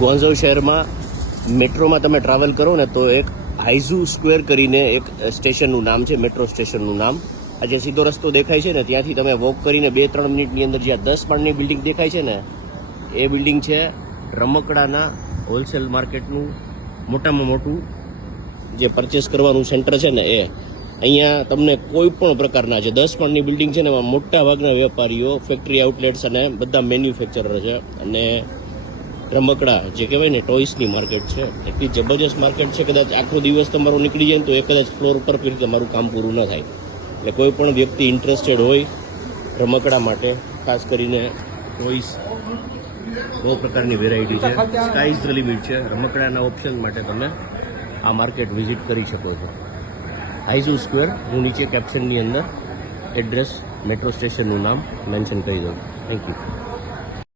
ગ્વાન્ઝો શહેરમાં મેટ્રોમાં તમે ટ્રાવેલ કરો ને તો એક હાઇઝુ સ્ક્વેર કરીને એક સ્ટેશનનું નામ છે, મેટ્રો સ્ટેશનનું નામ. આ જે સીધો રસ્તો દેખાય છે ને ત્યાંથી તમે વોક કરીને 2-3 મિનિટની અંદર જ્યાં 10 માળની બિલ્ડિંગ દેખાય છે ને એ બિલ્ડિંગ છે રમકડાના હોલસેલ માર્કેટનું મોટામાં મોટું જે પરચેસ કરવાનું સેન્ટર છે ને એ. અહીંયા તમને કોઈ પણ પ્રકારના જે 10 માળની બિલ્ડિંગ છે ને એમાં મોટા ભાગના વેપારીઓ, ફેક્ટરી આઉટલેટ્સ અને બધા મેન્યુફેક્ચરર છે. અને રમકડા જે કહેવાય ને ટોયસની માર્કેટ છે, એટલી જબરજસ્ત માર્કેટ છે. કદાચ આખો દિવસ તમારો નીકળી જાય ને તો એ કદાચ ફ્લોર પર ફરી તમારું કામ પૂરું ન થાય. એટલે કોઈ પણ વ્યક્તિ ઇન્ટરેસ્ટેડ હોય રમકડા માટે, ખાસ કરીને ટોયસ, બહુ પ્રકારની વેરાયટી છે. સ્કાય ઇઝ ધ લિમિટ છે. રમકડાના ઓપ્શન માટે તમે આ માર્કેટ વિઝિટ કરી શકો છો. હાઇઝુ સ્ક્વેર, હું નીચે કેપ્શનની અંદર એડ્રેસ, મેટ્રો સ્ટેશનનું નામ મેન્શન કરી દઉં. Thank you.